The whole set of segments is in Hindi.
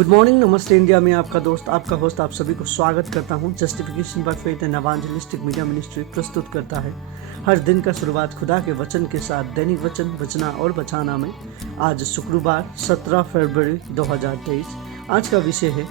गुड मॉर्निंग, नमस्ते इंडिया में आपका दोस्त, आपका होस्ट, आप सभी को स्वागत करता हूं। Justification by faith and evangelistic media ministry प्रस्तुत करता है हर दिन का शुरुआत खुदा के वचन के साथ दैनिक वचन बचना और बचाना में। आज शुक्रवार 17 फरवरी 2023। आज का विषय है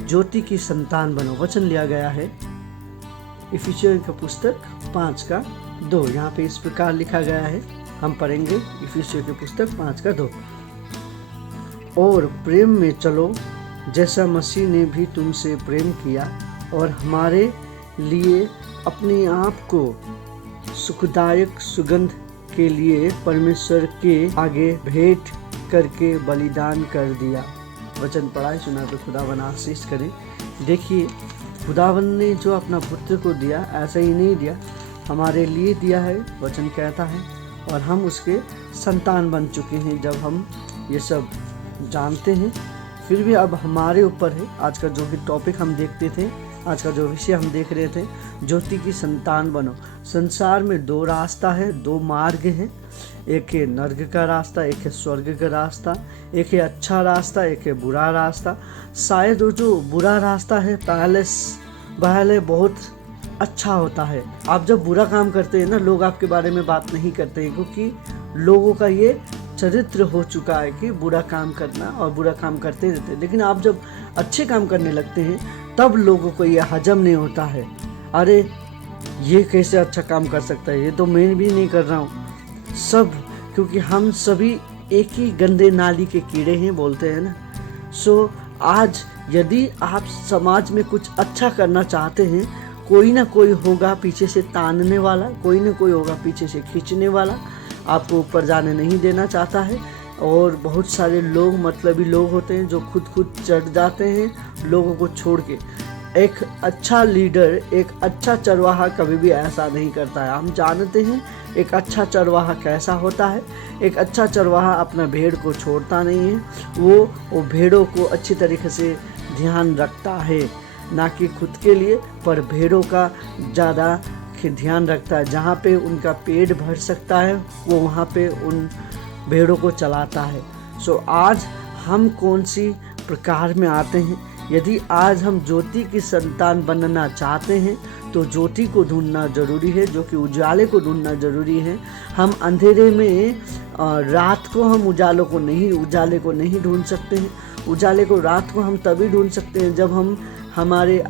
ज्योति की संतान बनो। वचन लिया गया है इफिसियों का पुस्तक 5:2। यहाँ पे इस प्रकार लिखा गया है, हम पढ़ेंगे इफिसियों की पुस्तक 5:2। और प्रेम में चलो जैसा मसीह ने भी तुमसे प्रेम किया और हमारे लिए अपने आप को सुखदायक सुगंध के लिए परमेश्वर के आगे भेंट करके बलिदान कर दिया। वचन पढ़ाए सुना तो खुदावन आशीष करें। देखिए, खुदावन ने जो अपना पुत्र को दिया, ऐसा ही नहीं दिया, हमारे लिए दिया है। वचन कहता है और हम उसके संतान बन चुके हैं जब हम ये सब जानते हैं। फिर भी अब हमारे ऊपर है। आज का जो भी टॉपिक हम देखते थे, आज का जो विषय हम देख रहे थे, ज्योति की संतान बनो। संसार में दो रास्ता है, दो मार्ग हैं। एक है नर्क का रास्ता, एक है स्वर्ग का रास्ता। एक है अच्छा रास्ता, एक है बुरा रास्ता। शायद वो जो बुरा रास्ता है पहले बहुत अच्छा होता है। आप जब बुरा काम करते हैं ना, लोग आपके बारे में बात नहीं करते हैं, क्योंकि लोगों का ये चरित्र हो चुका है कि बुरा काम करना और बुरा काम करते रहते हैं। लेकिन आप जब अच्छे काम करने लगते हैं तब लोगों को ये हजम नहीं होता है। अरे ये कैसे अच्छा काम कर सकता है, ये तो मैं भी नहीं कर रहा हूँ सब, क्योंकि हम सभी एक ही गंदे नाली के कीड़े हैं, बोलते हैं ना। सो आज यदि आप समाज में कुछ अच्छा करना चाहते हैं, कोई ना कोई होगा पीछे से तानने वाला, कोई ना कोई होगा पीछे से खींचने वाला, आपको ऊपर जाने नहीं देना चाहता है। और बहुत सारे लोग मतलबी लोग होते हैं जो खुद चढ़ जाते हैं लोगों को छोड़ के। एक अच्छा लीडर, एक अच्छा चरवाहा कभी भी ऐसा नहीं करता है। हम जानते हैं एक अच्छा चरवाहा कैसा होता है। एक अच्छा चरवाहा अपना भेड़ को छोड़ता नहीं है, वो भेड़ों को अच्छी तरीके से ध्यान रखता है, ना कि खुद के लिए, पर भेड़ों का ज़्यादा ध्यान रखता है। जहाँ पे उनका पेट भर सकता है वो वहाँ पे उन भेड़ों को चलाता है। सो आज हम कौन सी प्रकार में आते हैं? यदि आज हम ज्योति की संतान बनना चाहते हैं तो ज्योति को ढूंढना जरूरी है, जो कि उजाले को ढूंढना जरूरी है। हम अंधेरे में रात को हम उजाले को नहीं ढूंढ सकते हैं। उजाले को रात को हम तभी ढूंढ सकते हैं जब हम हमारे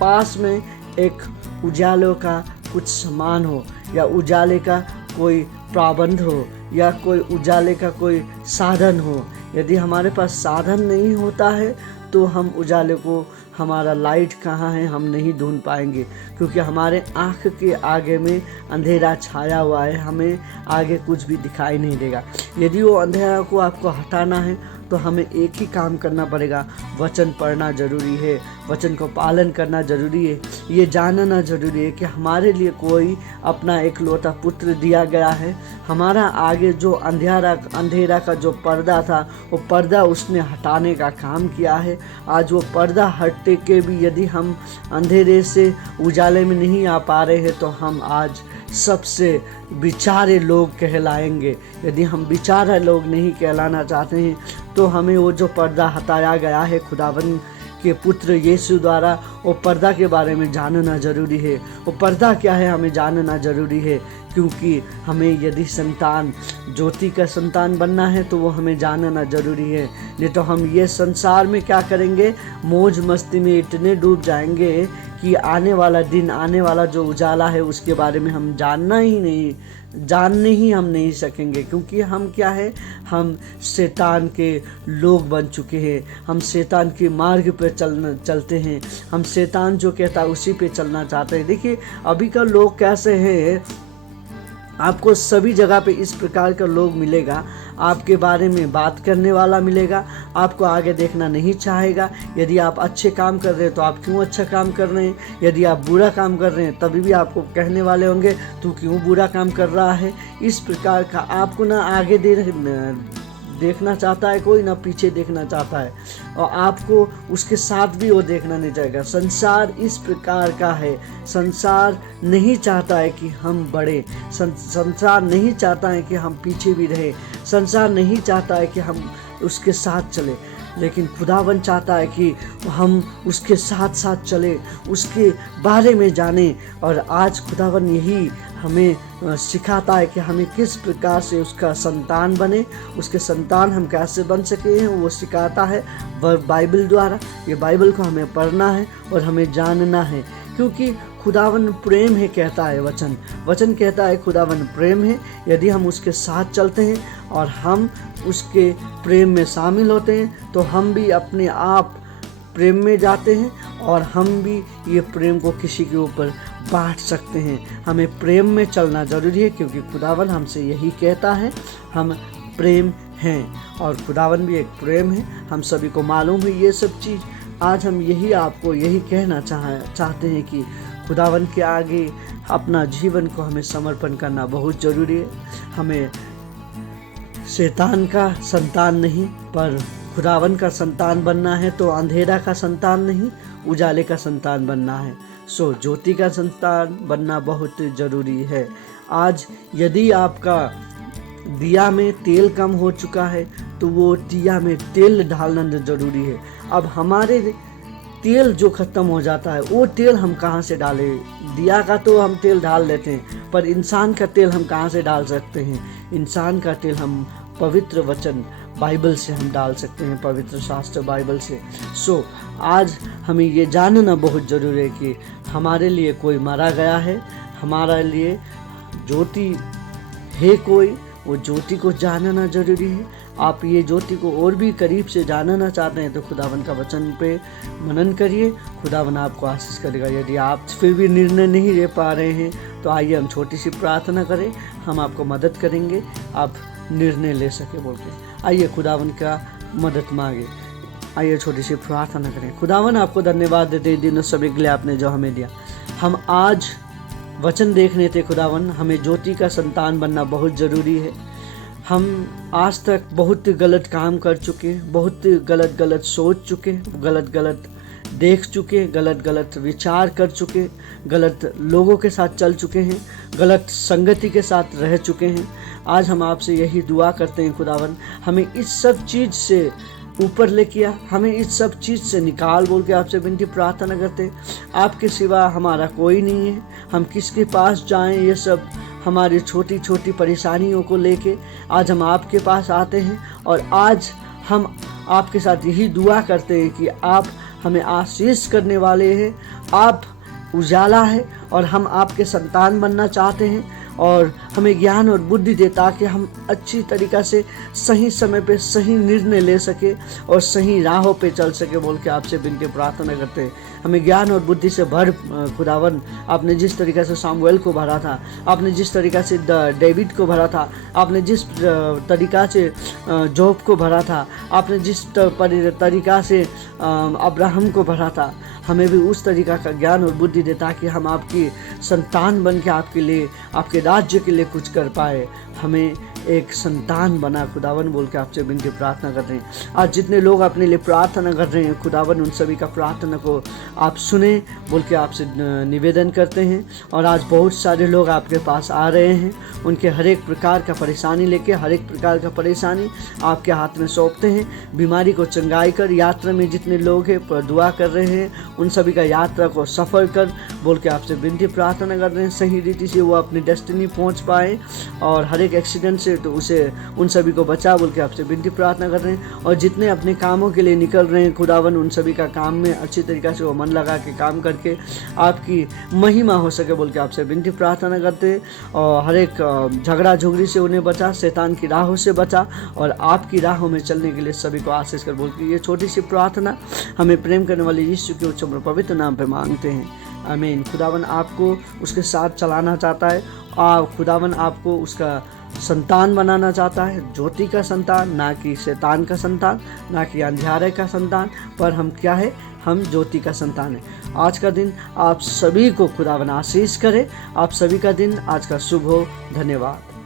पास में एक उजालों का कुछ सामान हो, या उजाले का कोई प्रबंध हो, या कोई उजाले का कोई साधन हो। यदि हमारे पास साधन नहीं होता है तो हम उजाले को, हमारा लाइट कहाँ है, हम नहीं ढूंढ पाएंगे, क्योंकि हमारे आँख के आगे में अंधेरा छाया हुआ है, हमें आगे कुछ भी दिखाई नहीं देगा। यदि वो अंधेरा को आपको हटाना है तो हमें एक ही काम करना पड़ेगा, वचन पढ़ना जरूरी है, वचन को पालन करना जरूरी है। ये जानना जरूरी है कि हमारे लिए कोई अपना एकलौता पुत्र दिया गया है। हमारा आगे जो अंधेरा का जो पर्दा था, वो पर्दा उसने हटाने का काम किया है। आज वो पर्दा हटते के भी यदि हम अंधेरे से उजाले में नहीं आ पा रहे हैं तो हम आज सबसे बेचारे लोग कहलाएंगे। यदि हम बेचारे लोग नहीं कहलाना चाहते हैं तो हमें वो जो पर्दा हटाया गया है खुदावन के पुत्र यीशु द्वारा, वो पर्दा के बारे में जानना जरूरी है। वो पर्दा क्या है हमें जानना जरूरी है, क्योंकि हमें यदि ज्योति का संतान बनना है तो वो हमें जानना जरूरी है। नहीं तो हम ये संसार में क्या करेंगे, मौज मस्ती में इतने डूब जाएंगे कि आने वाला दिन, आने वाला जो उजाला है उसके बारे में हम जानने ही हम नहीं सकेंगे। क्योंकि हम क्या है, हम शैतान के लोग बन चुके हैं। हम शैतान के मार्ग पे चलते हैं। हम शैतान जो कहता है उसी पे चलना चाहते हैं। देखिए, अभी का लोग कैसे हैं, आपको सभी जगह पे इस प्रकार का लोग मिलेगा, आपके बारे में बात करने वाला मिलेगा, आपको आगे देखना नहीं चाहेगा। यदि आप अच्छे काम कर रहे हैं तो आप क्यों अच्छा काम कर रहे हैं, यदि आप बुरा काम कर रहे हैं तभी भी आपको कहने वाले होंगे तू क्यों बुरा काम कर रहा है। इस प्रकार का आपको ना आगे देखना चाहता है कोई, ना पीछे देखना चाहता है, और आपको उसके साथ भी वो देखना नहीं चाहेगा। संसार इस प्रकार का है। संसार नहीं चाहता है कि हम बढ़े, संसार नहीं चाहता है कि हम पीछे भी रहे, संसार नहीं चाहता है कि हम उसके साथ चले। लेकिन खुदावन चाहता है कि हम उसके साथ साथ चले, उसके बारे में जाने। और आज खुदावन यही हमें सिखाता है कि हमें किस प्रकार से उसका संतान बने, उसके संतान हम कैसे बन सके हैं, वो सिखाता है बाइबल द्वारा। ये बाइबल को हमें पढ़ना है और हमें जानना है, क्योंकि खुदावन प्रेम है, कहता है वचन कहता है खुदावन प्रेम है। यदि हम उसके साथ चलते हैं और हम उसके प्रेम में शामिल होते हैं तो हम भी अपने आप प्रेम में जाते हैं और हम भी ये प्रेम को किसी के ऊपर बांट सकते हैं। हमें प्रेम में चलना ज़रूरी है, क्योंकि खुदावन हमसे यही कहता है, हम प्रेम हैं और खुदावन भी एक प्रेम है। हम सभी को मालूम है ये सब चीज़। आज हम आपको यही कहना चाहते हैं कि खुदावन के आगे अपना जीवन को हमें समर्पण करना बहुत ज़रूरी है। हमें शैतान का संतान नहीं पर खुदावन का संतान बनना है, तो अंधेरा का संतान नहीं, उजाले का संतान बनना है। सो ज्योति का संतान बनना बहुत ज़रूरी है। आज यदि आपका दिया में तेल कम हो चुका है तो वो दिया में तेल डालना ज़रूरी है। अब हमारे तेल जो ख़त्म हो जाता है वो तेल हम कहाँ से डालें? दिया का तो हम तेल डाल लेते हैं, पर इंसान का तेल हम कहाँ से डाल सकते हैं? इंसान का तेल हम पवित्र वचन बाइबल से हम डाल सकते हैं, पवित्र शास्त्र बाइबल से। सो आज हमें ये जानना बहुत ज़रूरी है कि हमारे लिए कोई मारा गया है, हमारे लिए ज्योति है कोई, वो ज्योति को जानना ज़रूरी है। आप ये ज्योति को और भी करीब से जानना चाहते हैं तो खुदावन का वचन पे मनन करिए, खुदावन आपको आशीष करेगा। यदि आप फिर भी निर्णय नहीं ले पा रहे हैं तो आइए हम छोटी सी प्रार्थना करें, हम आपको मदद करेंगे, आप निर्णय ले सके बोल के। आइए खुदावन का मदद मांगे, आइए छोटी सी प्रार्थना करें। खुदावन आपको धन्यवाद देते हैं दिन सभी के लिए आपने जो हमें दिया। हम आज वचन देखने थे खुदावन, हमें ज्योति का संतान बनना बहुत ज़रूरी है। हम आज तक बहुत गलत काम कर चुके, बहुत गलत सोच चुके, गलत देख चुके, गलत विचार कर चुके, गलत लोगों के साथ चल चुके हैं, गलत संगति के साथ रह चुके हैं। आज हम आपसे यही दुआ करते हैं खुदावन, हमें इस सब चीज़ से ऊपर लेके आ, हमें इस सब चीज़ से निकाल बोल के आपसे विनती प्रार्थना करते हैं। आपके सिवा हमारा कोई नहीं है, हम किसके पास जाएं? ये सब हमारी छोटी छोटी परेशानियों को लेके आज हम आपके पास आते हैं और आज हम आपके साथ यही दुआ करते हैं कि आप हमें आशीष करने वाले हैं, आप उजाला है और हम आपके संतान बनना चाहते हैं। और हमें ज्ञान और बुद्धि दे ताकि हम अच्छी तरीक़ा से सही समय पे सही निर्णय ले सके और सही राहों पे चल सके बोल के आपसे विनती प्रार्थना करते हैं। हमें ज्ञान और बुद्धि से भर खुदावन, आपने जिस तरीक़ा से सामुएल को भरा था, आपने जिस तरीक़ा से डेविड को भरा था, आपने जिस तरीक़ा से जोब को भरा था, आपने जिस तरीक़ा से अब्राहम को भरा था, हमें भी उस तरीक़ा का ज्ञान और बुद्धि दे ताकि हम आपकी संतान बन के आपके लिए, आपके राज्य के लिए कुछ कर पाए। हमें एक संतान बना खुदावन बोल के आपसे विनती प्रार्थना कर रहे हैं। आज जितने लोग अपने लिए प्रार्थना कर रहे हैं खुदावन, उन सभी का प्रार्थना को आप सुने बोल के आपसे निवेदन करते हैं। और आज बहुत सारे लोग आपके पास आ रहे हैं, उनके हर एक प्रकार का परेशानी लेके, हर एक प्रकार का परेशानी आपके हाथ में सौंपते हैं। बीमारी को चंगाई कर, यात्रा में जितने लोग हैं दुआ कर रहे हैं, उन सभी का यात्रा को सफल कर बोल के आपसे विनती प्रार्थना कर रहे हैं। सही रीति से वो अपनी डेस्टिनी पहुंच पाए और हर एक एक्सीडेंट से तो उसे उन सभी को बचा बोल के आपसे विनती प्रार्थना कर रहे हैं। और जितने अपने कामों के लिए निकल रहे हैं खुदावन, उन सभी का काम में अच्छी तरीक़ा से वो मन लगा के काम करके आपकी महिमा हो सके बोल के आपसे विनती प्रार्थना करते हैं। और हर एक झगड़ा झुगड़ी से उन्हें बचा, शैतान की राहों से बचा और आपकी राहों में चलने के लिए सभी को आशीष कर बोल के ये छोटी सी प्रार्थना हमें प्रेम करने वाले यीशु के उच्च और पवित्र नाम पे मांगते हैं, आमीन। खुदावन आपको उसके साथ चलाना चाहता है, खुदावन आपको उसका संतान बनाना चाहता है, ज्योति का संतान, ना कि शैतान का संतान, ना कि अंधियारे का संतान, पर हम क्या है? हम ज्योति का संतान है। आज का दिन आप सभी को खुदावन आशीष करे, आप सभी का दिन आज का शुभ हो। धन्यवाद।